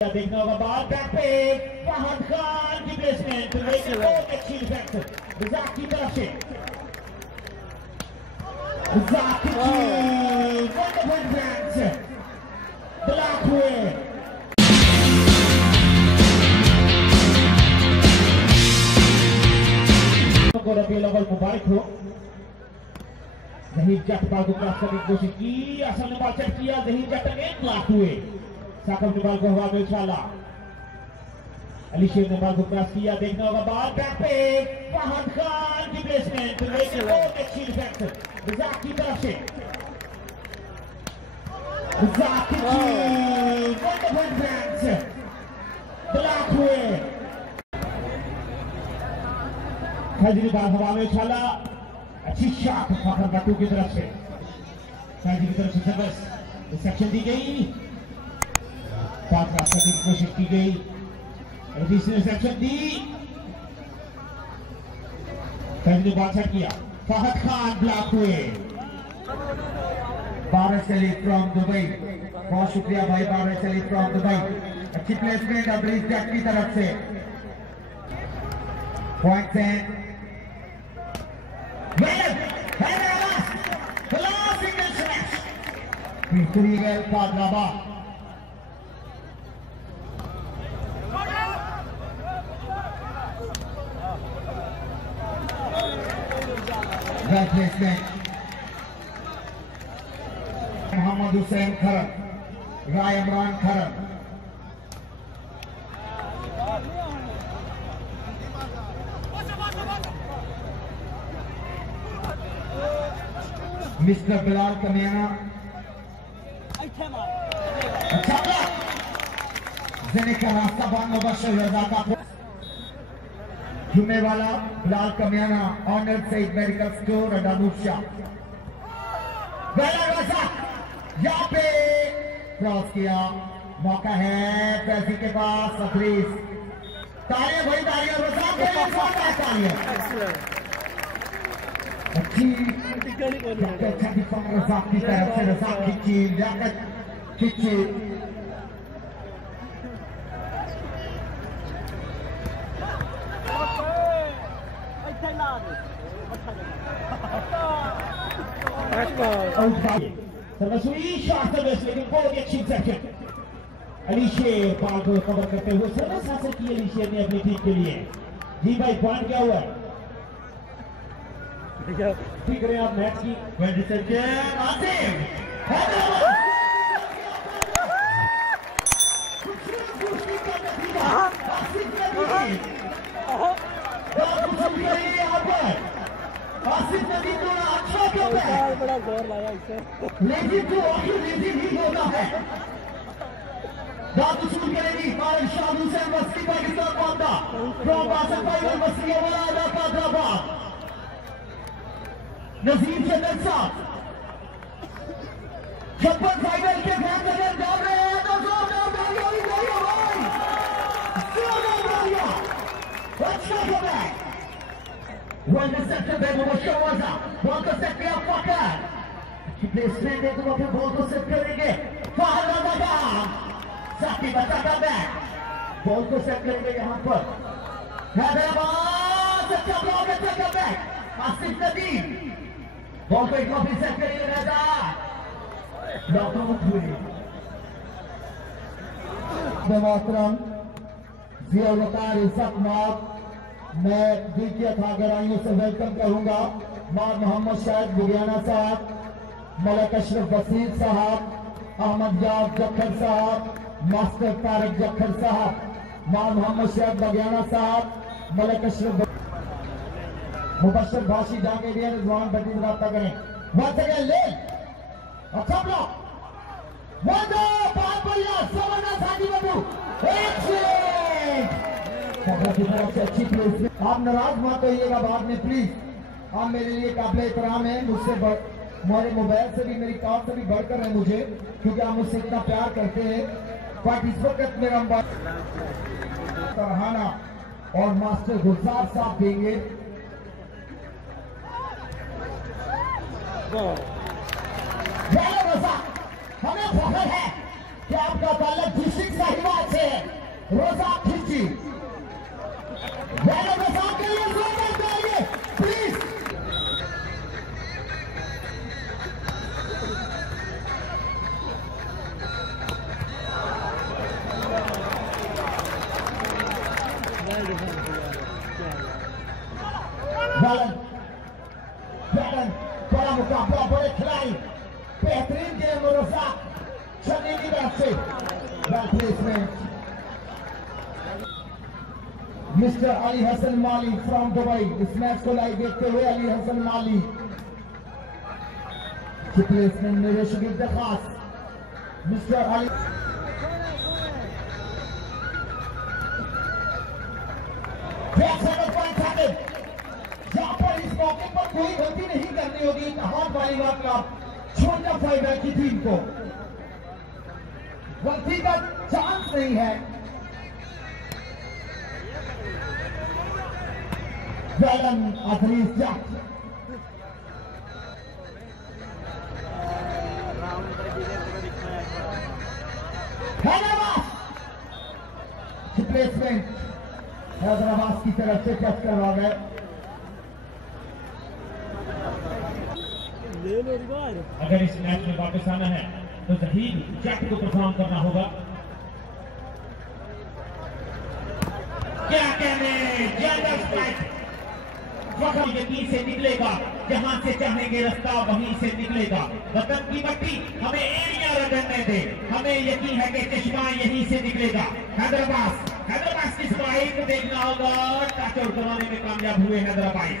देखना होगा बाल बैक पे फहद खान की प्लेसमेंट बहुत अच्छी डिफेंस रज़ाक की तरफ से रज़ाक खिची वंडरफुल डिफेंस ब्लॉक हुए को रबी अव्वल मुबारक हो। ज़हीर जट बाल को क्रॉस करने की कोशिश की, असल ने बाल चेक किया, ज़हीर जट ने ब्लॉक हुए। साकिब ने बाल को हवा में उछाला, अलीशेर ने बाल को क्रॉस किया, देखना होगा बाल बैक पे फहद खान की प्लेसमेंट बहुत अच्छी डिफेंस रज़ाक की तरफ से रज़ाक खिची वंडरफुल डिफेंस ब्लॉक हुए। फैजी ने बाल हवा में उछाला, अच्छी शॉट फखर वाटू की तरफ से, फैजी की तरफ से जबरदस्त रिसेप्शन दी गई, पास करने की कोशिश की गई, अदरीस ने रिसेप्शन दी, फैजी ने बॉल सेट किया, फहद खान ब्लॉक हुए। बारह चली फ्रॉम दुबई, बहुत शुक्रिया भाई बारह चली फ्रॉम दुबई, अच्छी प्लेसमेंट अदरीस जट की तरफ से, पॉइंट है Haider Abbas, the last single smash. Pretty well, Fahad. Well placement. Muhammad Hussain Kharam, Rai Imran Kharam. Mister Bilal Kamiana अच्छा जने का रास्ता बंद मुबशर रजा का जुम्मे वाला बिलाल कमियाना ऑनर सईद मेडिकल स्टोर अडानूशा रज़ाक यहाँ पे क्रॉस किया, मौका है फैजी के पास, अदरीस तालियां भाई तालियां रज़ाक तालियां अच्छी अच्छा डिफेंस रज़ाक की तरफ से, रज़ाक खिची जाकर खिची सर्वसुई शॉट सर्विस, लेकिन बहुत ही अच्छी इंटरसेप्शन। अलीशेर बॉल को कवर करते हुए सर्विस हासिल की अलीशेर ने अपनी टीम के लिए। जी भाई पॉइंट क्या हुआ है? ठीक करें आप मैच की आसिफ नदी को अच्छा खेलता है, बड़ा जोर लगा इससे, लेकिन जो आखिर नहीं होता है दादू शुरू करेगी फारिग शाह हुसैन मस्ती पाकिस्तान पाता फ्रॉम फाइनल मस्ती वाला इलाका हैदराबाद नजीर चंदन साहब छप्पन फाइनल के फैन अगर डाल रहे हैं तो जोरदार तालियां होनी चाहिए भाई, जोरदार तालियां। अच्छा खेला है Well reception by Mubashar Raza, ball को सेट किया फखर, अच्छी प्लेसमेंट है तो फिर बॉल को सेट करेंगे फहद राजा का साथी बचा का बैक, बॉल को सेट करेंगे यहाँ पर हैदर अब्बास, अच्छा ब्लॉक, अच्छा का बैक आसिफ नदी, बॉल को एक बार फिर सेट करेंगे राजा, ब्लॉक आउट हुए। मोहतरम जियाउल्लाह इज्जत माफ, मैं द्वितीय खागराइयों से वेलकम करूंगा मार मोहम्मद शाहिद बुगियाना साहब, मलिक अशरफ वसीर साहब, अहमद जखर साहब, मास्टर तारिक जखर साहब, मार मोहम्मद शाहिद बुगियाना साहब, मलिक अशरफ मुबशर भाषी जाके लिए रिजवान भट्टी से रब्ता करें। वंस अगेन ले अच्छा ब्लॉक साजिद वट्टू अच्छी प्लेस। आप नाराज मत होइएगा बाद में प्लीज, आप मेरे लिए काबिल एहतराम है, मुझसे मेरे मोबाइल से भी मेरी कॉल से भी बढ़कर है मुझे, क्योंकि आप मुझसे इतना प्यार करते हैं। बट इस वक्त मेरा सराहना और मास्टर गुलजार साहब देंगे। हमें फखर है कि आपका ताल्लुक डिस्ट्रिक्ट साहिवाल से है। रज़ाक खिची रज़ाक के लिए जोरदार तालियां प्लीज। बड़ा मुकाबला, बड़े खिलाड़ी, बेहतरीन गेम रज़ाक चलने की तरफ से well placement. Mister Ali Hasan Mali from Dubai, इस मैच को लाइव देखते हुए अली हसन माली की प्लेसमेंट निवेशक की दरखास्त। मिस्टर अली यहाँ पर इस मौके पर कोई गलती नहीं करनी होगी इत्तेहाद वॉलीबॉल क्लब छोटा फायदा की टीम को, गलती का चांस नहीं है। अदरीस जट प्लेसमेंट हैदर अब्बास की तरफ से टच करवा गए। अगर इस मैच में वापस आना है तो ज़हीर जट को परफॉर्म करना होगा। क्या कहने, फखर यकीन से निकलेगा, जहां से चाहेंगे रास्ता वहीं से निकलेगा। वतन की मट्टी हमें एरिया रगड़ने दे, हमें यकीन है कि चश्मा यहीं से निकलेगा। हैदर अब्बास की स्माइल को देखना होगा, टच आउट करवाने में कामयाब हुए हैदर अब्बास।